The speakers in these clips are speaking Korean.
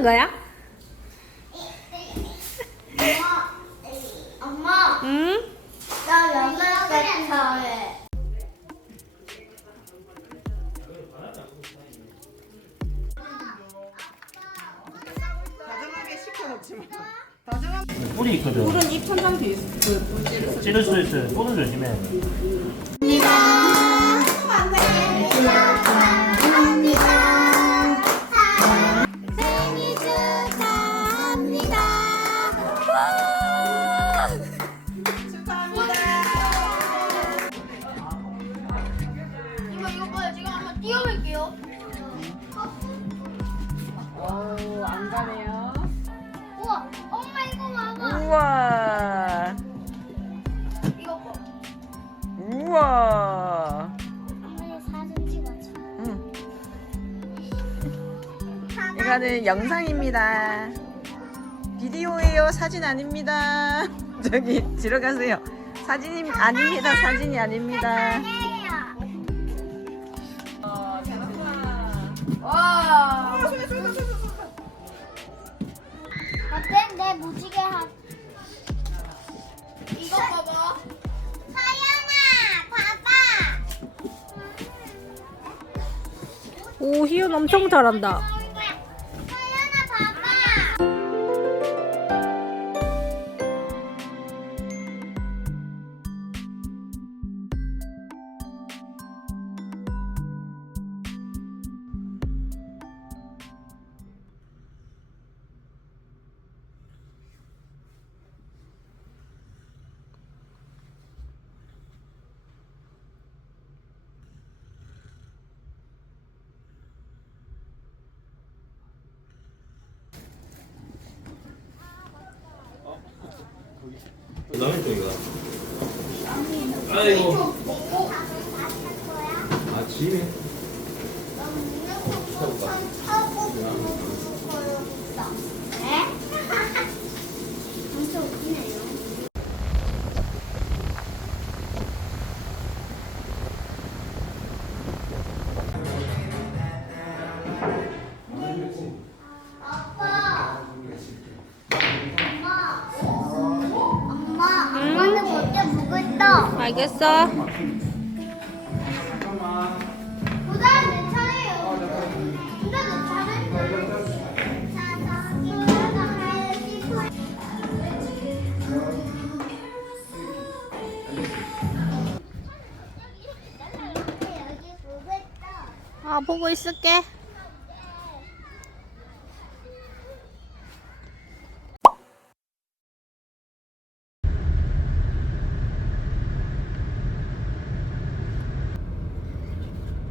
춤추는 거야? 엄마, 응? 나. 다정하게 시켜놓지 마. 다정한 뿔이 있거든. 뿔은 입 천장 뒤에 있어. 그. 찌를 수도 있어요. 뿔은 조심해. 우와. 엄마 사진 찍어줘. 응. 이거는 영상입니다. 비디오예요. 사진 아닙니다. 저기 들어가세요. 사진이 아닙니다. 사진이 아닙니다. 어, 와. 어때? 내 무지개 한. 이거 봐봐. 오, 희연 엄청 잘한다. 라면 쪽이가. 아이고. 아 짐이. 있어. 알겠어. 내내 차례. 아, 보고 있을게.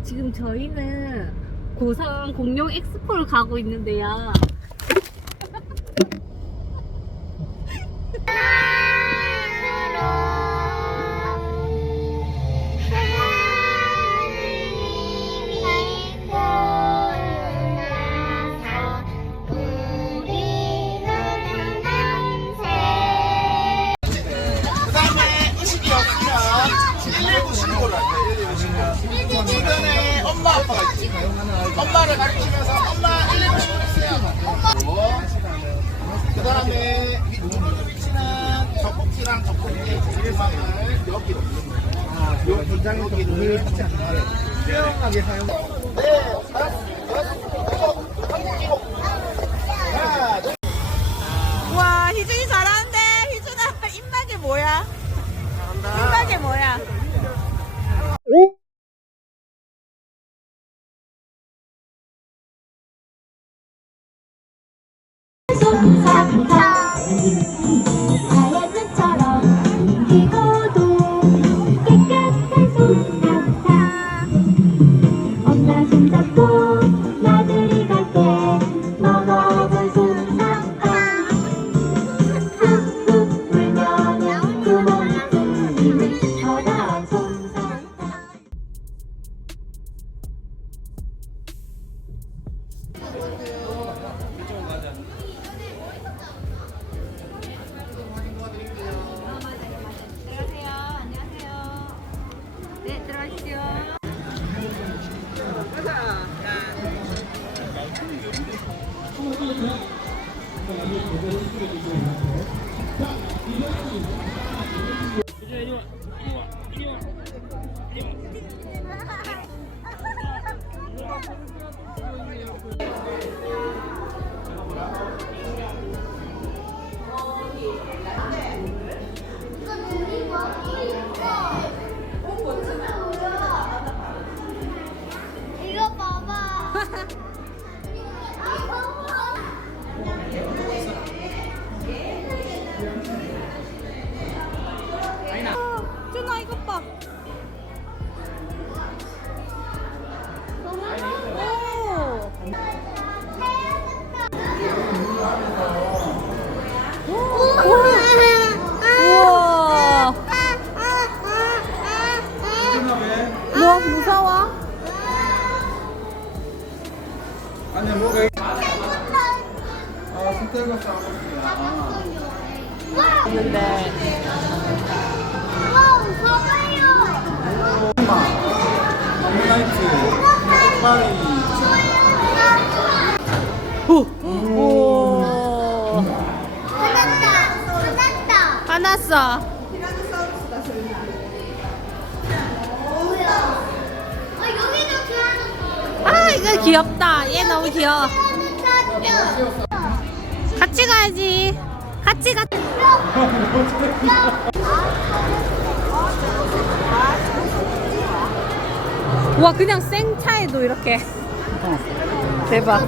지금 저희는 고성 공룡 엑스포를 가고 있는데요. 엄마 아빠가 있어요. 엄마를 가리키면서 엄마 119 신고했어요. 그 다음에 위치는 젖꼭지랑 젖꼭지의 질방을 여기로. 요 분장의 여기를 수영하게 사용. 네, 하나, 무서워? 무서워? 안에 뭐가 있... 아, 스테이크 싸고 싶다. 근데 와, 무서워요. 엄마, 홈라이트, 족발이. 오, 오. 화났다, 화났다. 화났어. 교환. 아 귀엽다. 얘 너무 귀여워. 같이 가야지. 같이 가. 와 그냥 생차에도 이렇게. 대박.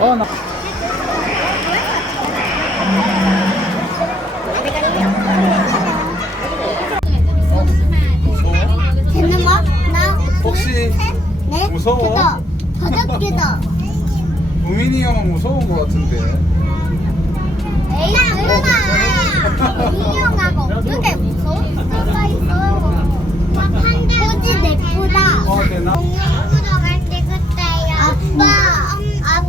어 나 무서워? 개다. 다섯 개다. 우민이 형은 무서운 것 같은데 에이, 설마. 민영아가 어떻게 무서워? 아빠 있어. 고지 내쁘다. 어 되나? 공룡으로 갈때 그때요. 아빠, 아빠,